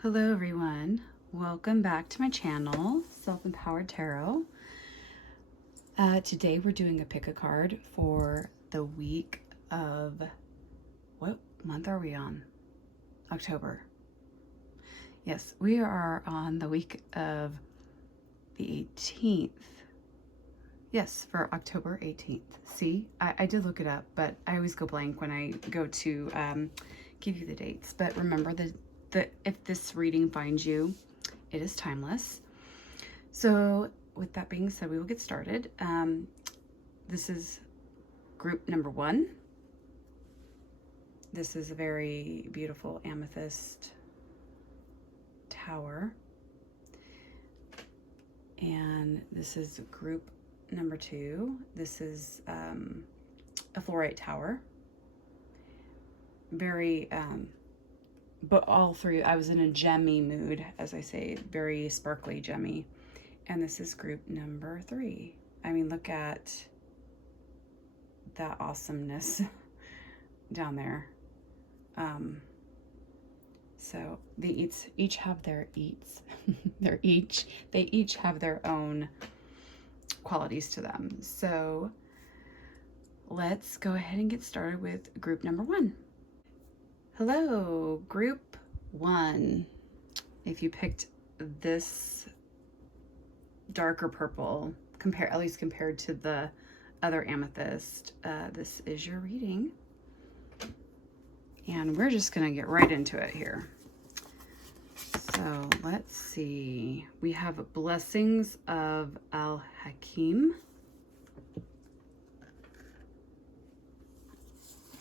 Hello everyone, welcome back to my channel, Self-Empowered Tarot. Today we're doing a pick a card for the week of, what month are we on? October. Yes, we are on the week of the 18th. Yes, for October 18th. See, I did look it up, but I always go blank when I go to give you the dates. But remember that if this reading finds you, it is timeless. So with that being said, we will get started. This is group number 1. This is a very beautiful amethyst tower. And this is group number 2. This is a fluorite tower. Very but all three, I was in a gemmy mood, as I say, very sparkly gemmy. And this is group number 3. I mean, look at that awesomeness down there. So they each have their they each have their own qualities to them. So let's go ahead and get started with group number 1. Hello, group 1. If you picked this darker purple, at least compared to the other amethyst, this is your reading. And we're just gonna get right into it here. So let's see. We have Blessings of Al-Hakim.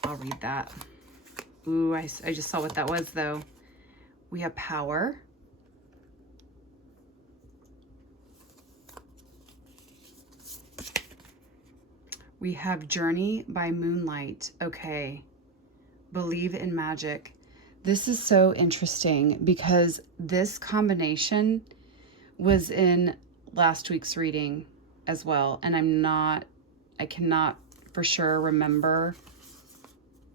I'll read that. Ooh, I just saw what that was, though. We have Power. We have Journey by Moonlight. Okay. Believe in Magic. This is so interesting because this combination was in last week's reading as well. And I cannot for sure remember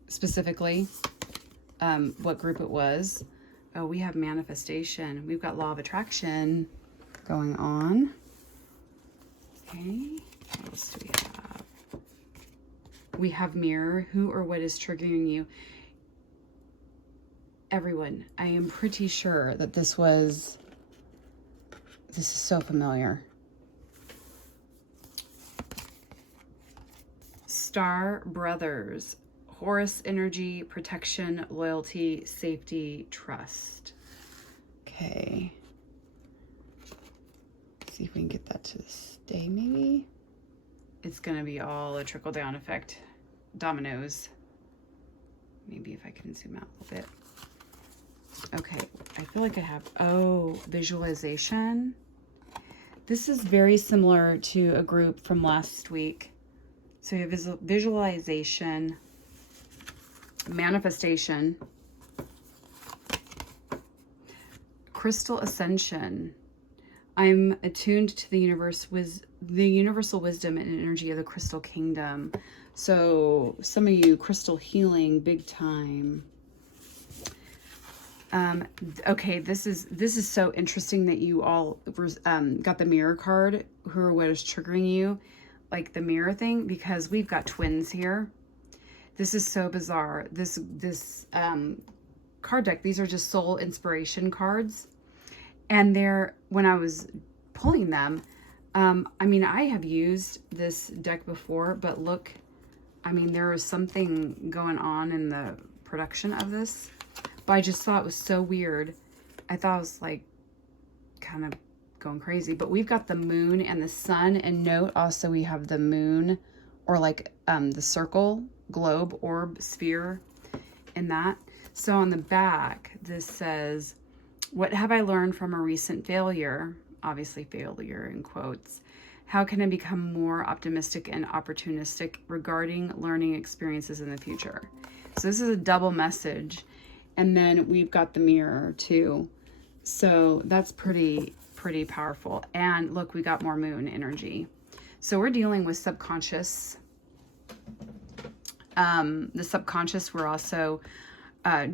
specifically what group it was. Oh, we have Manifestation. We've got Law of Attraction going on. Okay, what else do we have? We have Mirror. Who or what is triggering you? Everyone, I am pretty sure that this is so familiar. Star Brothers. Horus energy, protection, loyalty, safety, trust. Okay. Let's see if we can get that to stay, maybe. It's going to be all a trickle-down effect. Dominoes. Maybe if I can zoom out a little bit. Okay, I feel like I have... Oh, visualization. This is very similar to a group from last week. So you have visualization... Manifestation, Crystal Ascension. I'm attuned to the universal wisdom and energy of the Crystal Kingdom. So some of you, crystal healing, big time. Okay, this is so interesting that you all got the Mirror card. Who or what is triggering you, like the mirror thing, because we've got twins here. This is so bizarre. This card deck, these are just soul inspiration cards. And when I was pulling them, I mean, I have used this deck before, but look, I mean, there is something going on in the production of this. But I just thought it was so weird. I thought I was like kind of going crazy. But we've got the moon and the sun. And note also we have the moon, or like the circle, globe, orb, sphere in that. So on the back, this says, what have I learned from a recent failure? Obviously failure in quotes. How can I become more optimistic and opportunistic regarding learning experiences in the future? So this is a double message. And then we've got the mirror too. So that's pretty powerful. And look, we got more moon energy. So we're dealing with subconscious. The subconscious, we're also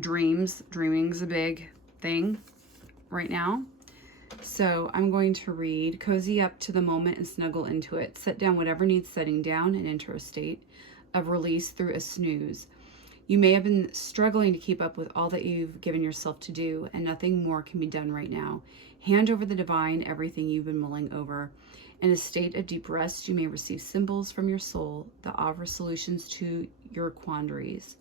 dreams. Dreaming is a big thing. right now. So I'm going to read, cozy up to the moment and snuggle into it. Set down whatever needs setting down and enter a state of release through a snooze. You may have been struggling to keep up with all that you've given yourself to do, and nothing more can be done right now. Hand over the divine everything you've been mulling over. In a state of deep rest, you may receive symbols from your soul that offer solutions to your quandaries.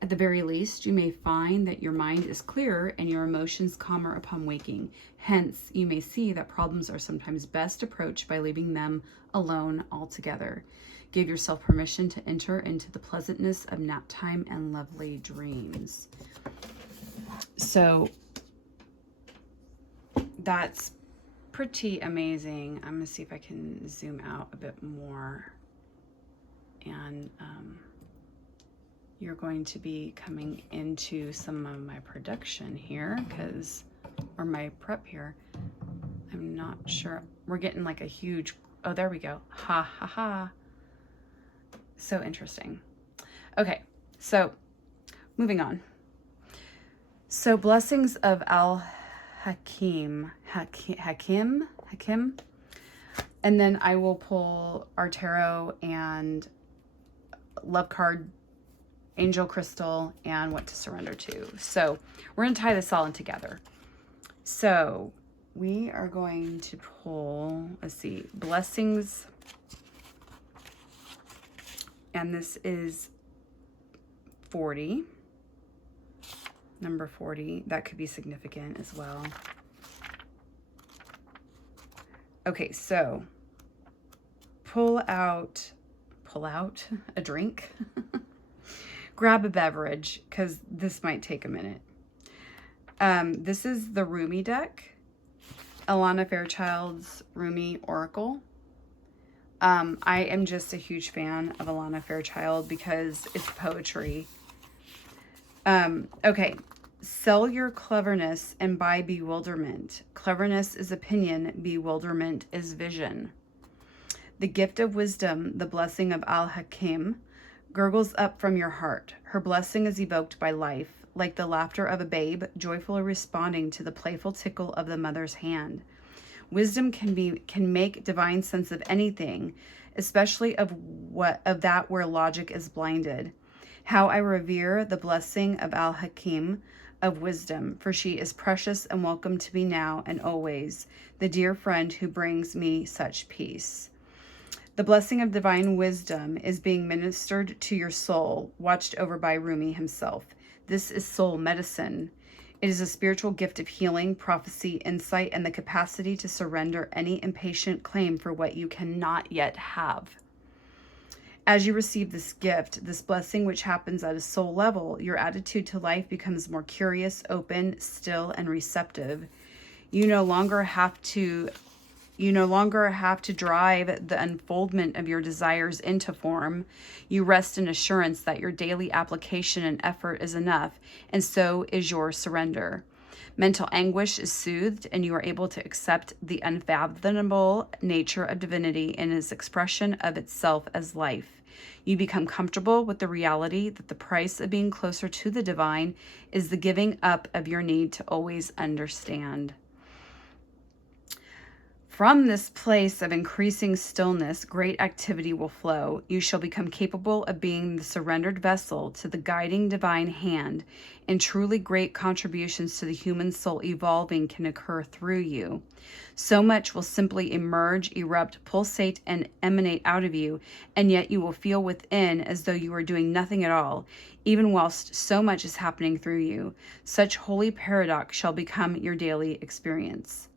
At the very least, you may find that your mind is clearer and your emotions calmer upon waking. Hence, you may see that problems are sometimes best approached by leaving them alone altogether. Give yourself permission to enter into the pleasantness of nap time and lovely dreams. So that's pretty amazing. I'm going to see if I can zoom out a bit more. And you're going to be coming into some of my production here or my prep here. I'm not sure. We're getting like a huge, oh, there we go. Ha, ha, ha. So interesting. Okay, so moving on. So blessings of Hakim. And then I will pull our tarot and love card, angel crystal, and what to surrender to. So we're going to tie this all in together. So we are going to pull, let's see, blessings. And this is 40. Number 40. That could be significant as well. Okay, so pull out a drink. Grab a beverage, because this might take a minute. This is the Rumi deck, Alana Fairchild's Rumi Oracle. I am just a huge fan of Alana Fairchild because it's poetry. Okay, sell your cleverness and buy bewilderment. Cleverness is opinion, bewilderment is vision. The gift of wisdom, the blessing of Al-Hakim, gurgles up from your heart. Her blessing is evoked by life, like the laughter of a babe, joyfully responding to the playful tickle of the mother's hand. Wisdom can make divine sense of anything, especially of that where logic is blinded. How I revere the blessing of Al-Hakim of wisdom, for she is precious and welcome to me now and always, the dear friend who brings me such peace. The blessing of divine wisdom is being ministered to your soul, watched over by Rumi himself. This is soul medicine. It is a spiritual gift of healing, prophecy, insight, and the capacity to surrender any impatient claim for what you cannot yet have. As you receive this gift, this blessing which happens at a soul level, your attitude to life becomes more curious, open, still, and receptive. You no longer have to drive the unfoldment of your desires into form. You rest in assurance that your daily application and effort is enough, and so is your surrender. Mental anguish is soothed, and you are able to accept the unfathomable nature of divinity in its expression of itself as life. You become comfortable with the reality that the price of being closer to the divine is the giving up of your need to always understand. From this place of increasing stillness, great activity will flow. You shall become capable of being the surrendered vessel to the guiding divine hand, and truly great contributions to the human soul evolving can occur through you. So much will simply emerge, erupt, pulsate, and emanate out of you, and yet you will feel within as though you are doing nothing at all, even whilst so much is happening through you. Such holy paradox shall become your daily experience.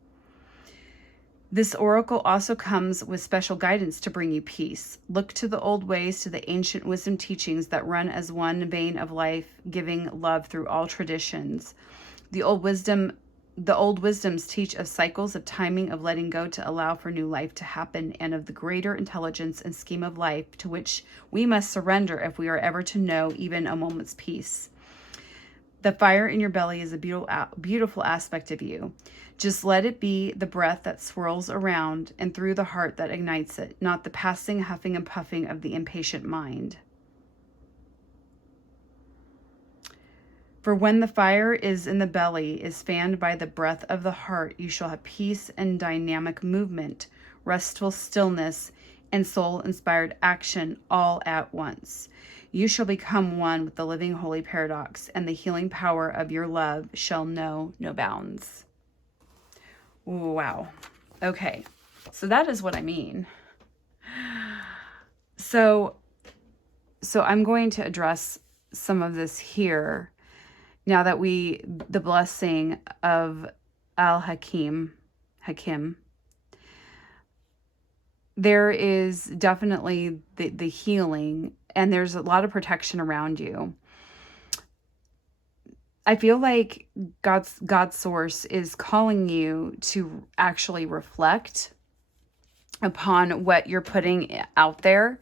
This oracle also comes with special guidance to bring you peace. Look to the old ways, to the ancient wisdom teachings that run as one vein of life, giving love through all traditions. The old wisdoms teach of cycles of timing, of letting go to allow for new life to happen, and of the greater intelligence and scheme of life to which we must surrender if we are ever to know even a moment's peace. The fire in your belly is a beautiful aspect of you. Just let it be the breath that swirls around and through the heart that ignites it, not the passing huffing and puffing of the impatient mind. For when the fire is in the belly, is fanned by the breath of the heart, you shall have peace and dynamic movement, restful stillness, and soul-inspired action all at once. You shall become one with the living holy paradox, and the healing power of your love shall know no bounds. Wow. Okay. So that is what I mean. So I'm going to address some of this here now that the blessing of Hakim, there is definitely the healing, and there's a lot of protection around you. I feel like God's source is calling you to actually reflect upon what you're putting out there,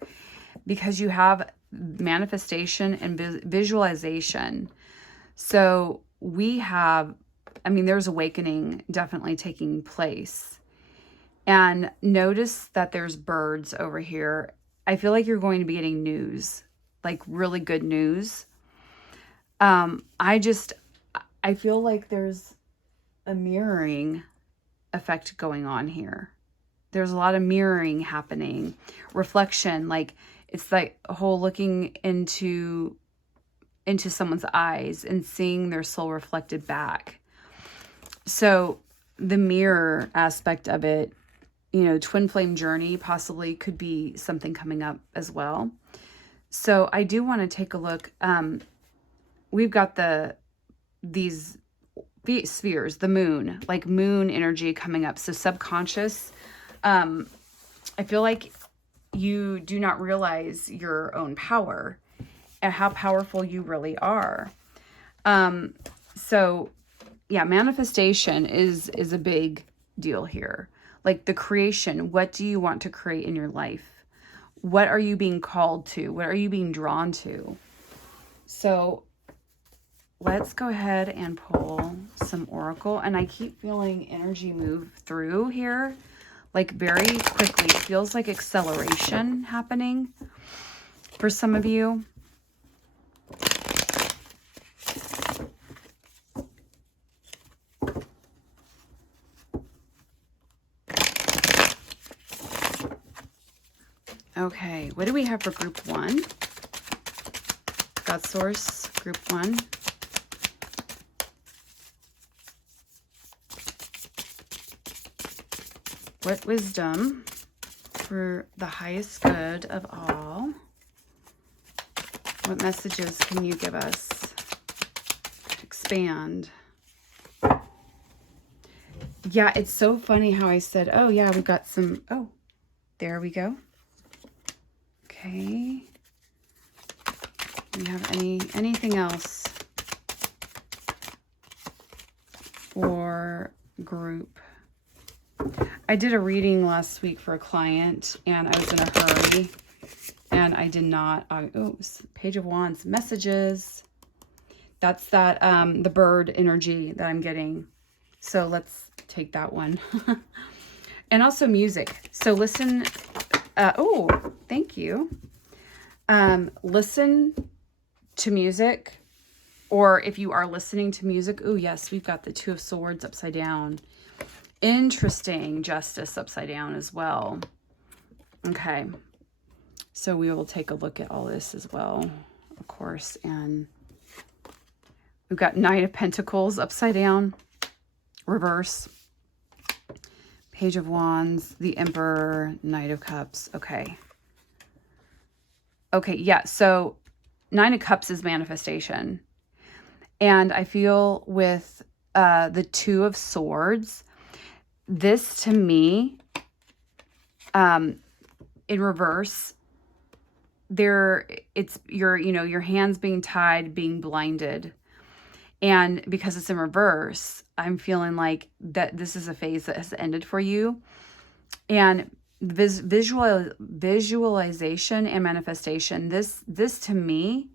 because you have manifestation and visualization. So there's awakening definitely taking place. And notice that there's birds over here. I feel like you're going to be getting news, like really good news. I feel like there's a mirroring effect going on here. There's a lot of mirroring happening, reflection, like it's like a whole looking into someone's eyes and seeing their soul reflected back. So the mirror aspect of it, twin flame journey possibly could be something coming up as well. So I do want to take a look. We've got these spheres, the moon, like moon energy coming up. So subconscious, I feel like you do not realize your own power and how powerful you really are. So yeah, manifestation is a big deal here. Like the creation, what do you want to create in your life? What are you being called to? What are you being drawn to? So let's go ahead and pull some oracle. And I keep feeling energy move through here, like very quickly. It feels like acceleration happening for some of you. Okay, what do we have for group 1? God source, group 1. What wisdom for the highest good of all? What messages can you give us to expand? Yeah, it's so funny how I said, oh yeah, we got some, oh, there we go. Okay. Do we have anything else for group? I did a reading last week for a client, and I was in a hurry, and I did not. Page of Wands, messages. That's that the bird energy that I'm getting. So let's take that one. And also music. So listen. Oh, thank you. Listen to music, or if you are listening to music. Oh yes, we've got the Two of Swords upside down. Interesting. Justice upside down as well. Okay. So we will take a look at all this as well, of course. And we've got Knight of Pentacles upside down, reverse. Page of Wands, the Emperor, Knight of Cups. Okay. Okay, yeah. So Nine of Cups is manifestation. And I feel with the Two of Swords, this to me, in reverse, it's your hands being tied, being blinded. And because it's in reverse, I'm feeling like that this is a phase that has ended for you. And visualization and manifestation, this to me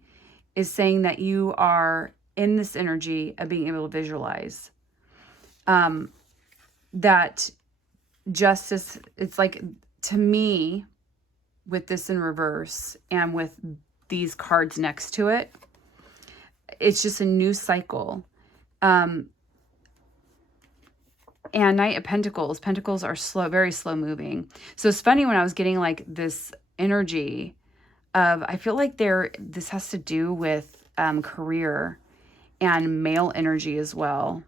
is saying that you are in this energy of being able to visualize. That justice, it's like, to me, with this in reverse and with these cards next to it, it's just a new cycle. And Knight of Pentacles. Pentacles are slow, very slow moving. So it's funny when I was getting like this energy of, I feel like this has to do with career and male energy as well.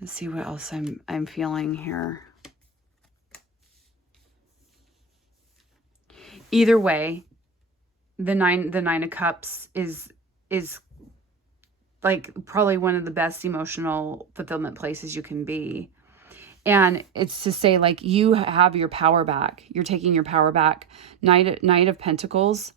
Let's see what else I'm feeling here. Either way, the nine of cups is like probably one of the best emotional fulfillment places you can be. And it's to say, like, you have your power back. You're taking your power back. Knight of Pentacles.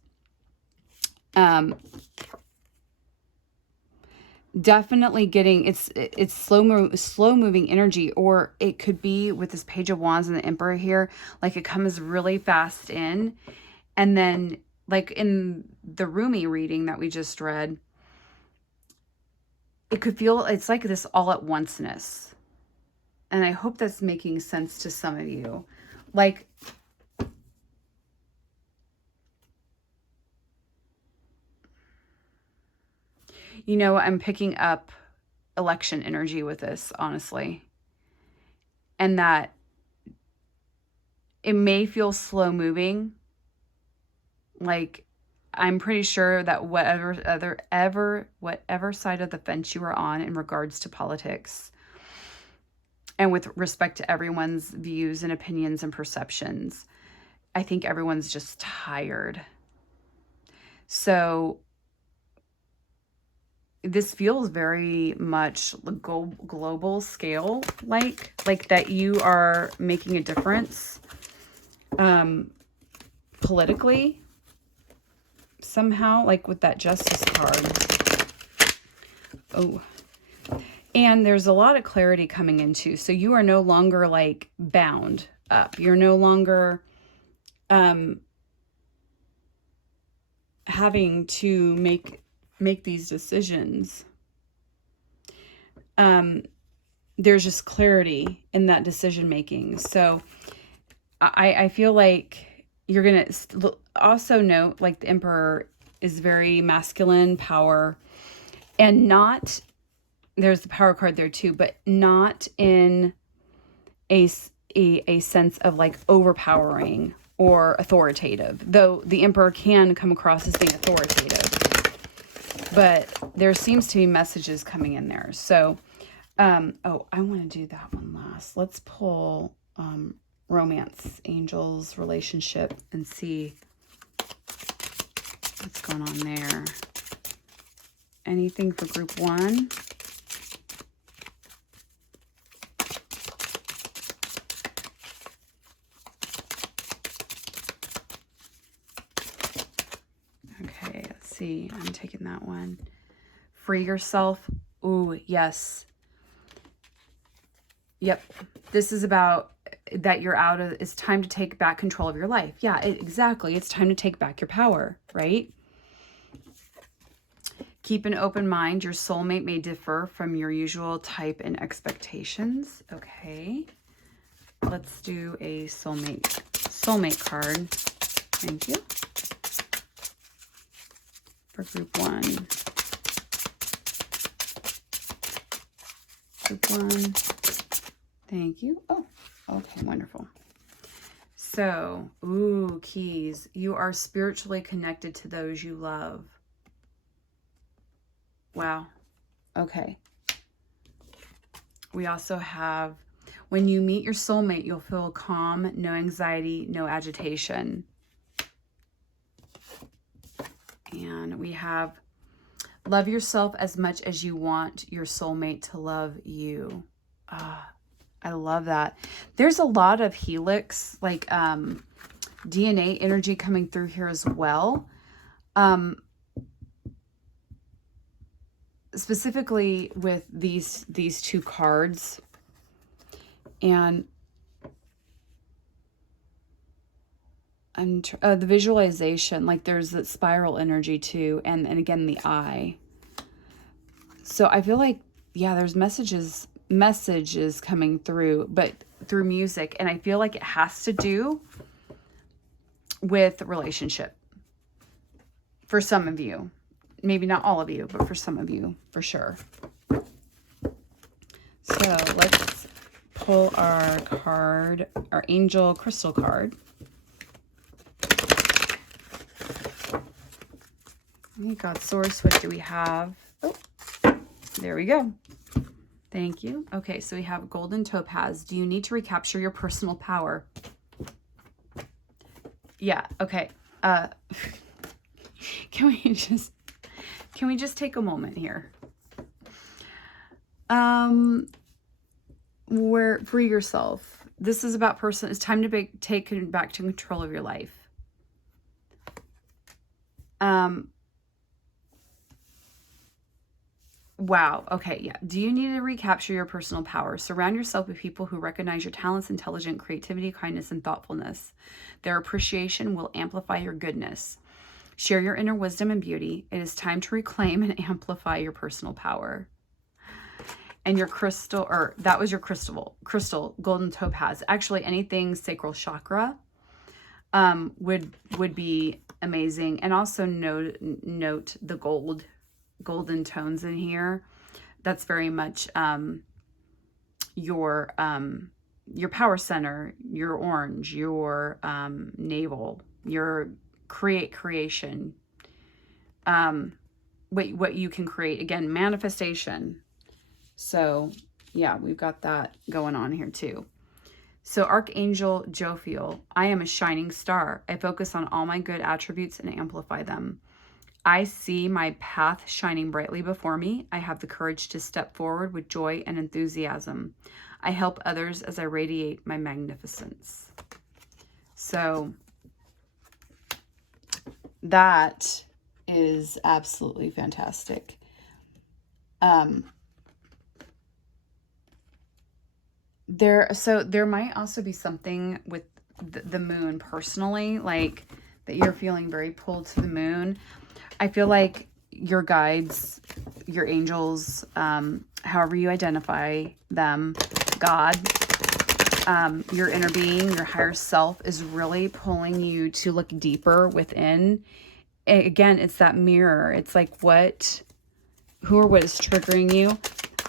Definitely getting, it's slow moving energy, or it could be with this Page of Wands and the Emperor here, like it comes really fast in, and then like in the Rumi reading that we just read, it could feel, it's like this all at onceness. And I hope that's making sense to some of you. Like, you know, I'm picking up election energy with this, honestly. And that it may feel slow moving. Like, I'm pretty sure that whatever side of the fence you are on in regards to politics, and with respect to everyone's views and opinions and perceptions, I think everyone's just tired. So this feels very much global scale, like that you are making a difference politically somehow, like with that Justice card. Oh, and there's a lot of clarity coming into, so you are no longer like bound up. You're no longer having to make these decisions. There's just clarity in that decision making. So I feel like you're gonna also note, like, the Emperor is very masculine, power, and not, there's the Power card there too, but not in a sense of like overpowering or authoritative, though the Emperor can come across as being authoritative, but there seems to be messages coming in there. So oh, I want to do that one last. Let's pull romance, angels, relationship, and see what's going on there. Anything for group one? Okay, let's see. I'm taking that one. Free yourself. Ooh, yes. Yep. This is about that you're out of, it's time to take back control of your life. Yeah, exactly. It's time to take back your power, right? Keep an open mind. Your soulmate may differ from your usual type and expectations. Okay. Let's do a soulmate card. Thank you. For group one. Group one. Thank you. Oh, okay, wonderful. So, ooh, keys. You are spiritually connected to those you love. Wow. Okay. We also have, when you meet your soulmate, you'll feel calm, no anxiety, no agitation. And we have, love yourself as much as you want your soulmate to love you. I love that. There's a lot of helix, like DNA energy coming through here as well. Specifically with these two cards. And the visualization, like there's that spiral energy too, and again the eye. So I feel like, yeah, there's messages coming through, but through music, and I feel like it has to do with relationship for some of you. maybe not all of you, but for some of you, for sure. So let's pull our card, our angel crystal card. Okay, God Source, what do we have? Oh, there we go. Thank you. Okay, so we have golden topaz. Do you need to recapture your personal power? Yeah, okay. Can we just take a moment here? Where free yourself. This is about it's time to take back to control of your life. Wow. Okay. Yeah. Do you need to recapture your personal power? Surround yourself with people who recognize your talents, intelligence, creativity, kindness, and thoughtfulness. Their appreciation will amplify your goodness. Share your inner wisdom and beauty. It is time to reclaim and amplify your personal power. And your crystal, or that was your crystal, golden topaz. Actually, anything sacral chakra would be amazing. And also note the golden tones in here. That's very much your power center, your orange, your navel, your creation, what you can create. Again, manifestation. So yeah, we've got that going on here too. So Archangel Jophiel, I am a shining star. I focus on all my good attributes and amplify them. I see my path shining brightly before me. I have the courage to step forward with joy and enthusiasm. I help others as I radiate my magnificence. So that is absolutely fantastic. There might also be something with the moon personally, like that you're feeling very pulled to the moon. I feel like your guides, your angels, however you identify them, God, your inner being, your higher self is really pulling you to look deeper within. Again, it's that mirror. It's like who or what is triggering you.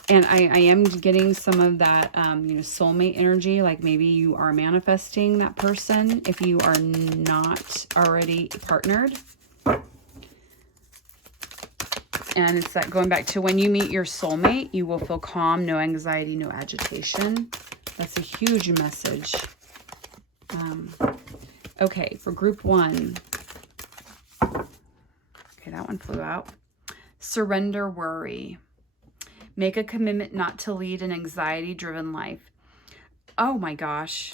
And I am getting some of that, soulmate energy. Like maybe you are manifesting that person if you are not already partnered. And it's that going back to when you meet your soulmate, you will feel calm, no anxiety, no agitation. That's a huge message. Okay, for group 1. Okay, that one flew out. Surrender worry. Make a commitment not to lead an anxiety-driven life. Oh my gosh.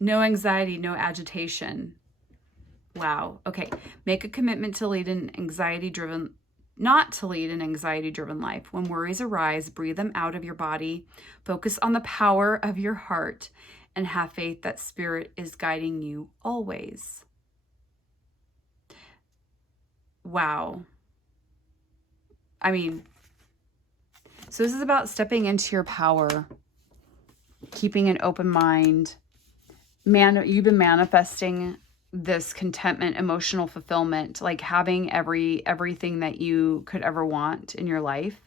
No anxiety, no agitation. Wow. Okay. Make a commitment to not to lead an anxiety-driven life. When worries arise, breathe them out of your body. Focus on the power of your heart and have faith that Spirit is guiding you always. Wow. I mean, so this is about stepping into your power, keeping an open mind. You've been manifesting this contentment, emotional fulfillment, like having everything that you could ever want in your life.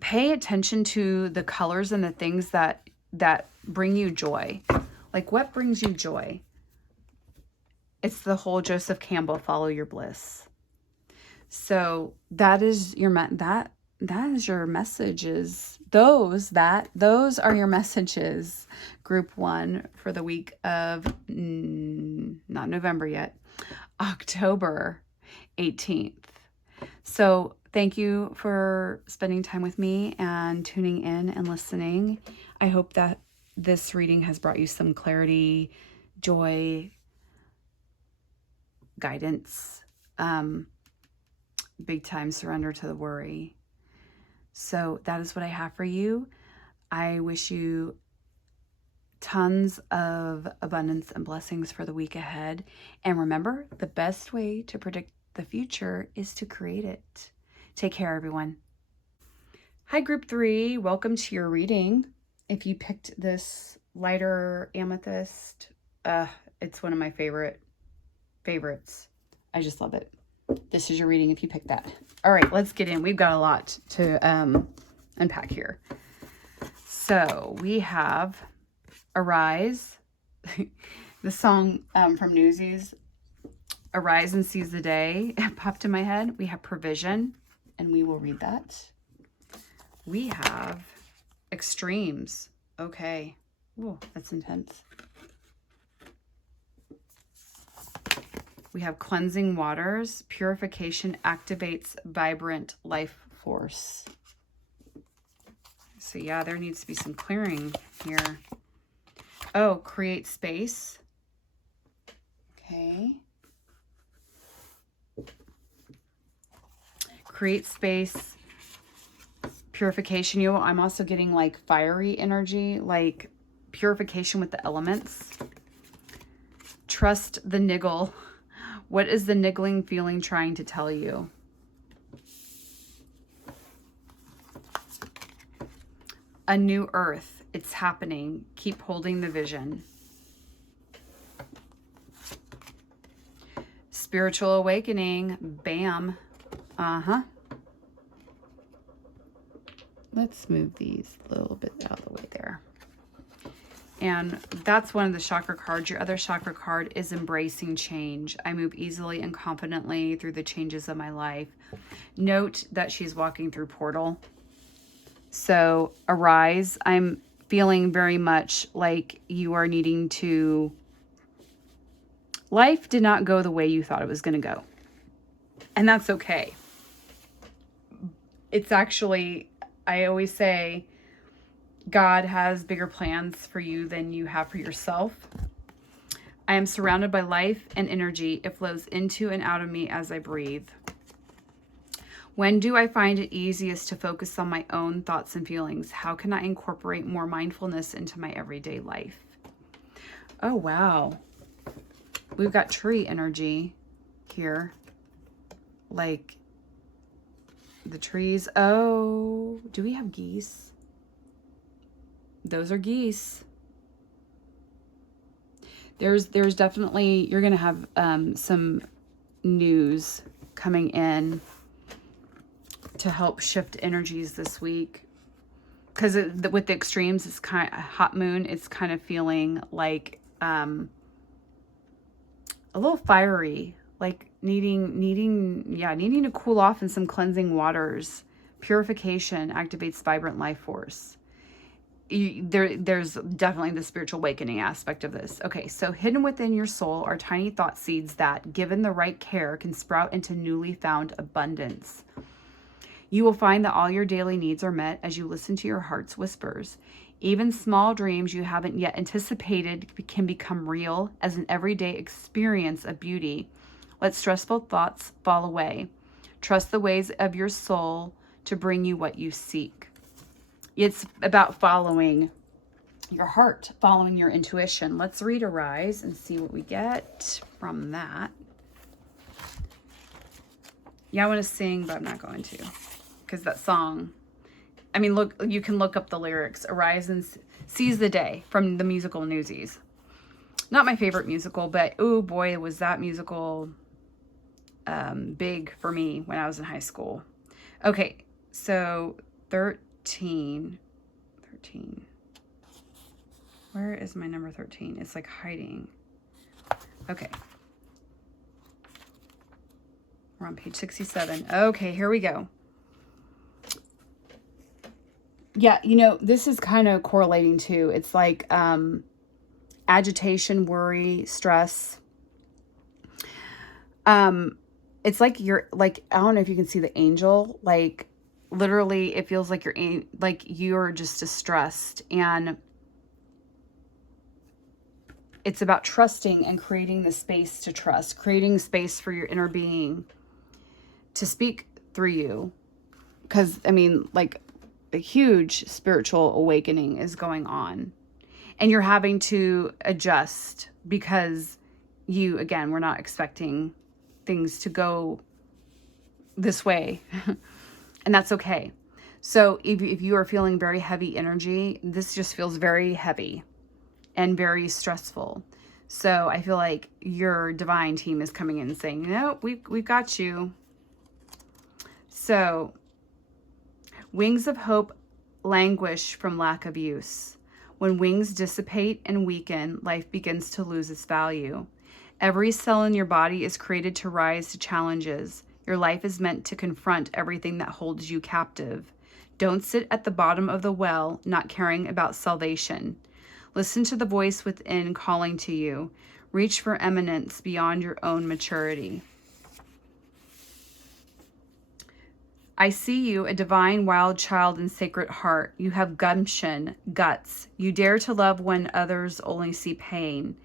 Pay attention to the colors and the things that bring you joy. Like what brings you joy? It's the whole Joseph Campbell, follow your bliss. So that is your that is your messages. Those are your messages, group 1 for the week of not November yet, October 18th. So thank you for spending time with me and tuning in and listening. I hope that this reading has brought you some clarity, joy, guidance, big time surrender to the worry. So that is what I have for you. I wish you tons of abundance and blessings for the week ahead. And remember, the best way to predict the future is to create it. Take care, everyone. Hi, group 3. Welcome to your reading. If you picked this lighter amethyst, It's one of my favorites. I just love it. This is your reading if you pick that. All right, let's get in. We've got a lot to unpack here. So we have Arise, the song from Newsies, Arise and Seize the Day, popped in my head. We have Provision, and we will read that. We have Extremes. Okay. Oh, that's intense. We have Cleansing Waters. Purification activates vibrant life force. So yeah, there needs to be some clearing here. Oh, Create Space. Okay. Create Space. Purification. I'm also getting like fiery energy, like purification with the elements. Trust the niggle. What is the niggling feeling trying to tell you? A new earth. It's happening. Keep holding the vision. Spiritual awakening. Bam. Uh-huh. Let's move these a little bit out of the way there. And that's one of the chakra cards. Your other chakra card is Embracing Change. I move easily and confidently through the changes of my life. Note that she's walking through portal. So Arise, I'm feeling very much like you are needing to... Life did not go the way you thought it was going to go. And that's okay. It's actually, I always say, God has bigger plans for you than you have for yourself. I am surrounded by life and energy. It flows into and out of me as I breathe. When do I find it easiest to focus on my own thoughts and feelings? How can I incorporate more mindfulness into my everyday life? Oh, wow. We've got tree energy here. Like the trees. Oh, do we have geese? Those are geese. There's definitely, you're going to have some news coming in to help shift energies this week. Because with the extremes, it's kind of hot moon. It's kind of feeling like a little fiery, like needing to cool off in some cleansing waters. Purification activates vibrant life force. There's definitely the spiritual awakening aspect of this. Okay, so hidden within your soul are tiny thought seeds that, given the right care, can sprout into newly found abundance. You will find that all your daily needs are met as you listen to your heart's whispers. Even small dreams you haven't yet anticipated can become real as an everyday experience of beauty. Let stressful thoughts fall away. Trust the ways of your soul to bring you what you seek. It's about following your heart, following your intuition. Let's read Arise and see what we get from that. Yeah, I want to sing, but I'm not going to. Because that song, I mean, look, you can look up the lyrics. Arise and Seize the Day from the musical Newsies. Not my favorite musical, but oh boy, was that musical big for me when I was in high school. Okay, so 13. Where is my number 13? It's like hiding. Okay. We're on page 67. Okay, here we go. Yeah, this is kind of correlating too. It's like agitation, worry, stress. It's like you're like, I don't know if you can see the angel, like literally it feels like you're just distressed, and it's about trusting and creating the space to trust, creating space for your inner being to speak through you. Because I mean, like a huge spiritual awakening is going on, and you're having to adjust because we're not expecting things to go this way. And that's okay. So if you are feeling very heavy energy, this just feels very heavy and very stressful. So I feel like your divine team is coming in and saying, no, we've got you. So wings of hope languish from lack of use. When wings dissipate and weaken, life begins to lose its value. Every cell in your body is created to rise to challenges. Your life is meant to confront everything that holds you captive. Don't sit at the bottom of the well, not caring about salvation. Listen to the voice within calling to you. Reach for eminence beyond your own maturity. I see you, a divine wild child and sacred heart. You have gumption, guts. You dare to love when others only see pain.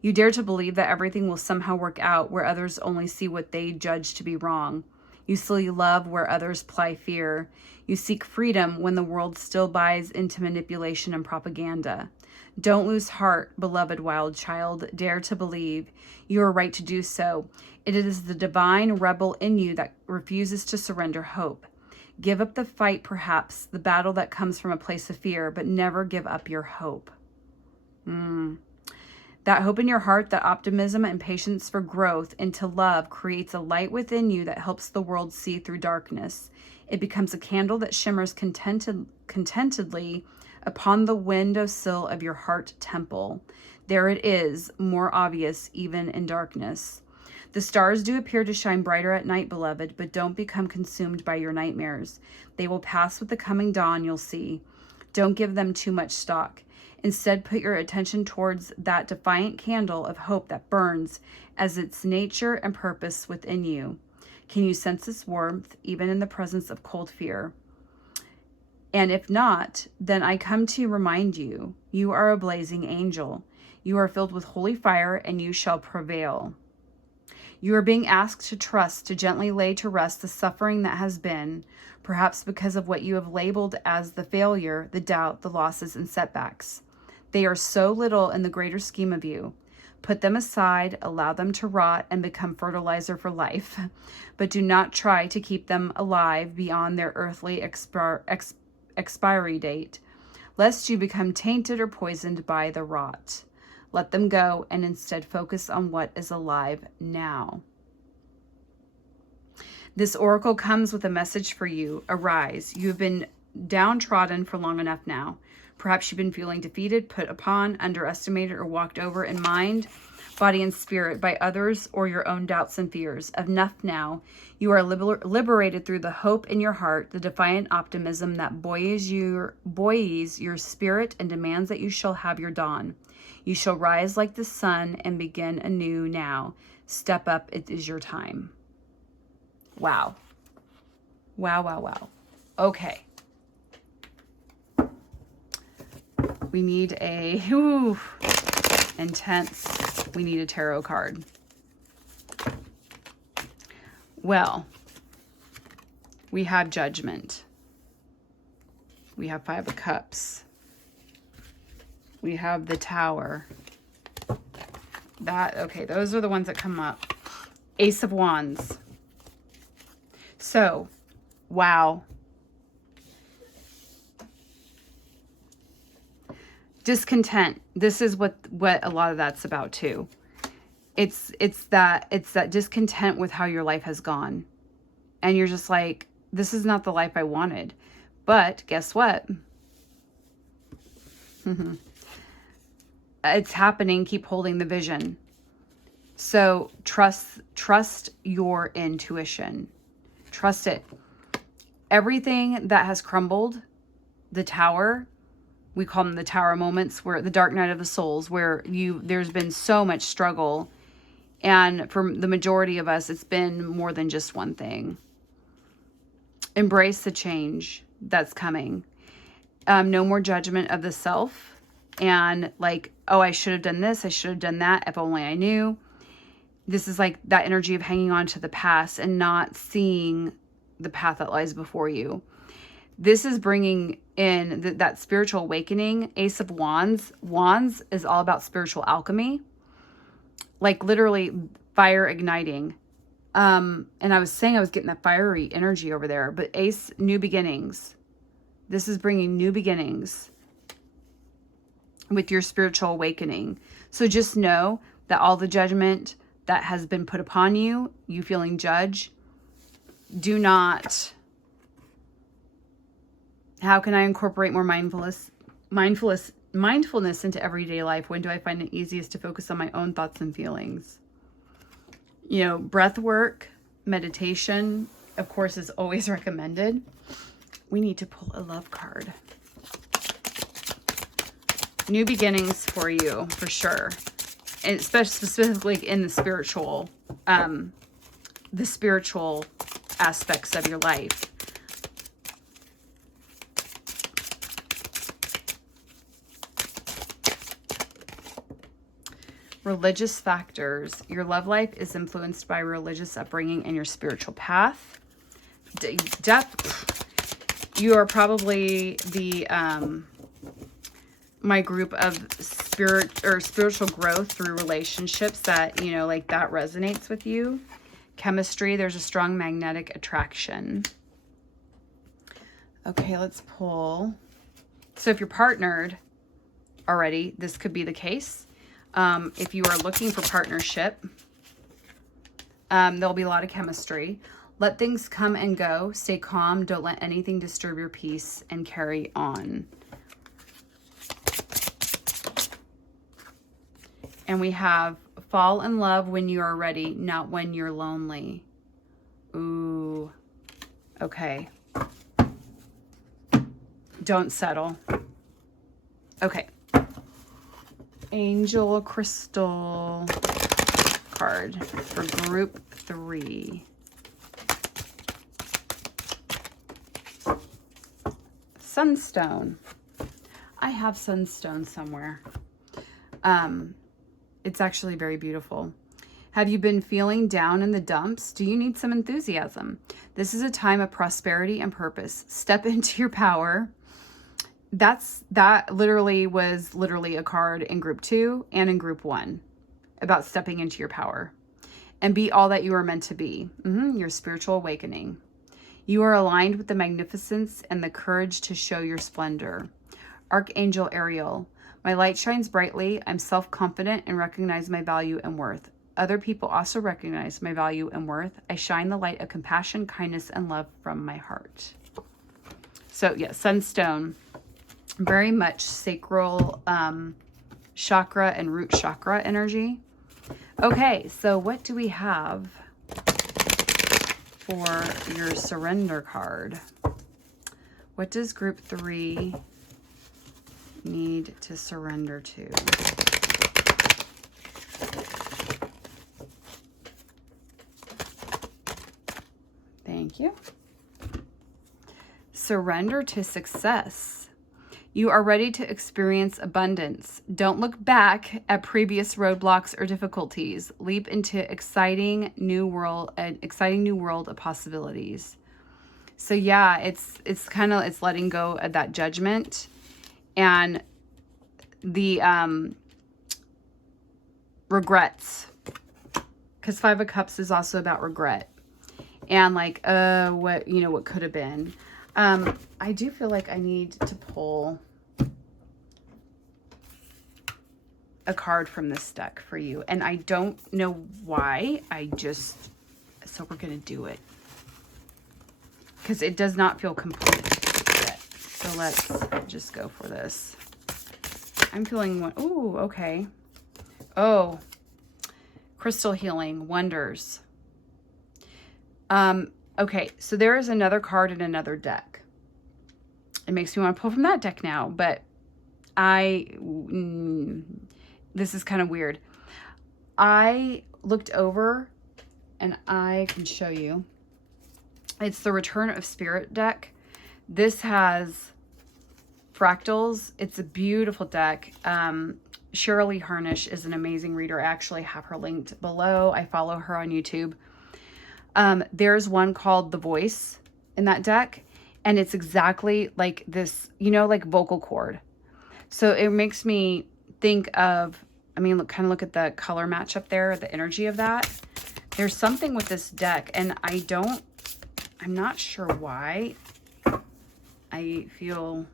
You dare to believe that everything will somehow work out where others only see what they judge to be wrong. You still love where others ply fear. You seek freedom when the world still buys into manipulation and propaganda. Don't lose heart, beloved wild child. Dare to believe. You are right to do so. It is the divine rebel in you that refuses to surrender hope. Give up the fight, perhaps, the battle that comes from a place of fear, but never give up your hope. That hope in your heart, that optimism and patience for growth into love creates a light within you that helps the world see through darkness. It becomes a candle that shimmers contentedly upon the windowsill of your heart temple. There it is, more obvious even in darkness. The stars do appear to shine brighter at night, beloved, but don't become consumed by your nightmares. They will pass with the coming dawn, you'll see. Don't give them too much stock. Instead, put your attention towards that defiant candle of hope that burns as its nature and purpose within you. Can you sense its warmth, even in the presence of cold fear? And if not, then I come to remind you, you are a blazing angel. You are filled with holy fire, and you shall prevail. You are being asked to trust, to gently lay to rest the suffering that has been, perhaps because of what you have labeled as the failure, the doubt, the losses, and setbacks. They are so little in the greater scheme of you. Put them aside, allow them to rot and become fertilizer for life. But do not try to keep them alive beyond their earthly expiry date, lest you become tainted or poisoned by the rot. Let them go and instead focus on what is alive now. This oracle comes with a message for you. Arise. You have been downtrodden for long enough now. Perhaps you've been feeling defeated, put upon, underestimated, or walked over in mind, body, and spirit by others or your own doubts and fears. Enough now. You are liberated through the hope in your heart, the defiant optimism that buoys your spirit and demands that you shall have your dawn. You shall rise like the sun and begin anew now. Step up. It is your time. Wow. Wow, wow, wow. Okay. We need a intense. We need a tarot card. Well, we have Judgment. We have Five of Cups. We have the Tower. Okay, those are the ones that come up. Ace of Wands. So, wow. Discontent. This is what a lot of that's about too. It's that discontent with how your life has gone. And you're just like, this is not the life I wanted. But guess what? It's happening. Keep holding the vision. So trust your intuition. Trust it. Everything that has crumbled, the Tower, we call them the Tower moments, where the dark night of the souls, where there's been so much struggle. And for the majority of us, it's been more than just one thing. Embrace the change that's coming. No more judgment of the self. And like, oh, I should have done this. I should have done that. If only I knew. This is like that energy of hanging on to the past and not seeing the path that lies before you. This is bringing in that spiritual awakening. Ace of Wands. Wands is all about spiritual alchemy. Like literally fire igniting. And I was saying I was getting that fiery energy over there. But Ace, new beginnings. This is bringing new beginnings with your spiritual awakening. So just know that all the judgment that has been put upon you, you feeling judged, do not. How can I incorporate more mindfulness into everyday life? When do I find it easiest to focus on my own thoughts and feelings? You know, breath work, meditation, of course, is always recommended. We need to pull a love card. New beginnings for you, for sure. And especially specifically in the spiritual aspects of your life. Religious factors. Your love life is influenced by religious upbringing and your spiritual path. Depth. You are probably the my group of spiritual growth through relationships that, you know, like that resonates with you. Chemistry. There's a strong magnetic attraction. Okay, let's pull. So if you're partnered already, this could be the case. If you are looking for partnership, there'll be a lot of chemistry. Let things come and go. Stay calm. Don't let anything disturb your peace, and carry on. And we have fall in love when you are ready, not when you're lonely. Ooh. Okay. Don't settle. Okay. Angel Crystal card for group 3. Sunstone. I have sunstone somewhere. It's actually very beautiful. Have you been feeling down in the dumps? Do you need some enthusiasm? This is a time of prosperity and purpose. Step into your power. That literally was a card in group 2 and in group 1 about stepping into your power and be all that you are meant to be. Your spiritual awakening. You are aligned with the magnificence and the courage to show your splendor. Archangel Ariel. My light shines brightly. I'm self-confident and recognize my value and worth. Other people also recognize my value and worth. I shine the light of compassion, kindness, and love from my heart. So yeah, sunstone. Very much sacral chakra and root chakra energy. Okay, so what do we have for your surrender card? What does group 3 need to surrender to? Thank you. Surrender to success. You are ready to experience abundance. Don't look back at previous roadblocks or difficulties. Leap into an exciting new world of possibilities. So yeah, it's letting go of that judgment and the regrets. Because 5 of Cups is also about regret. And like, what could have been. I do feel like I need to pull a card from this deck for you. And I don't know why. So we're going to do it. Because it does not feel complete yet. So let's just go for this. I'm feeling one. Ooh, okay. Oh, crystal healing, wonders. Okay, so there is another card in another deck. It makes me want to pull from that deck now, but this is kind of weird. I looked over, and I can show you. It's the Return of Spirit deck. This has fractals. It's a beautiful deck. Shirley Harnish is an amazing reader. I actually have her linked below. I follow her on YouTube. There's one called The Voice in that deck, and it's exactly like this, like vocal cord. So it makes me think of, look at the color match up there, the energy of that. There's something with this deck, and I'm not sure why I feel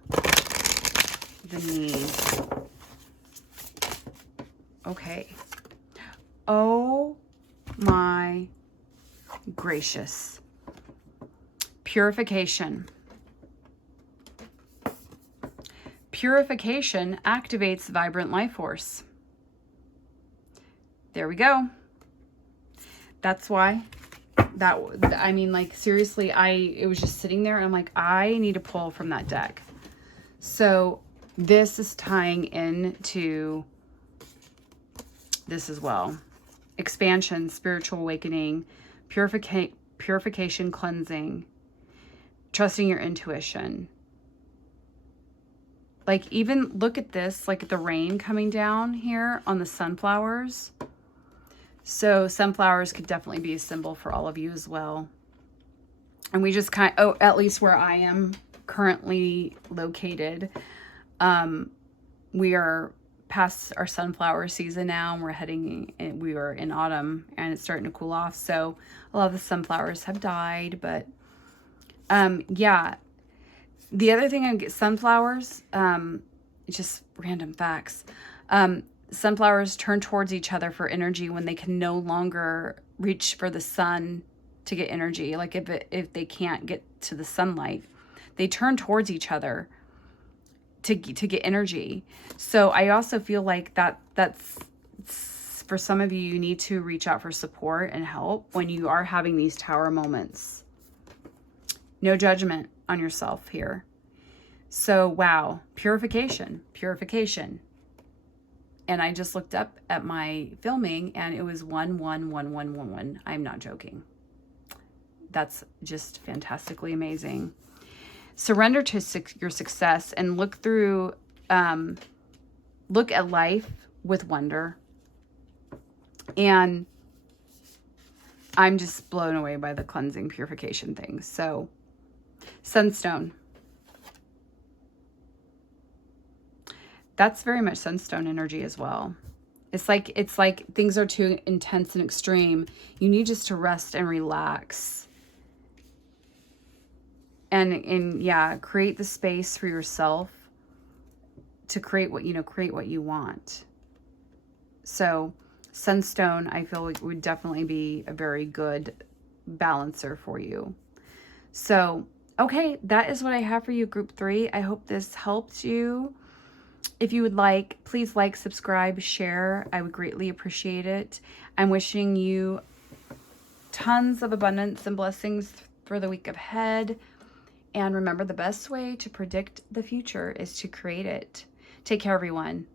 the need Okay. Oh my gracious. Purification. Purification activates vibrant life force. There we go. That's why I mean, like, seriously, it was just sitting there and I'm like, I need to pull from that deck. So this is tying into this as well. Expansion, spiritual awakening, purification, cleansing, trusting your intuition. Like, even look at this, like the rain coming down here on the sunflowers. So sunflowers could definitely be a symbol for all of you as well. And we just at least where I am currently located, we are past our sunflower season now, and we are in autumn and it's starting to cool off. So a lot of the sunflowers have died, but yeah. The other thing I get, sunflowers, just random facts. Sunflowers turn towards each other for energy when they can no longer reach for the sun to get energy. Like if they can't get to the sunlight, they turn towards each other to get energy. So I also feel like that's for some of you, you need to reach out for support and help when you are having these tower moments. No judgment on yourself here. So, wow, purification. And I just looked up at my filming and it was 11111. I'm not joking. That's just fantastically amazing. Surrender to your success and look at life with wonder. And I'm just blown away by the cleansing, purification things. So, sunstone. That's very much sunstone energy as well. It's like things are too intense and extreme. You need just to rest and relax. And yeah, create the space for yourself to create what you want. So sunstone, I feel like would definitely be a very good balancer for you. So, okay, that is what I have for you, group 3. I hope this helped you. If you would like, please like, subscribe, share. I would greatly appreciate it. I'm wishing you tons of abundance and blessings for the week ahead. And remember, the best way to predict the future is to create it. Take care, everyone.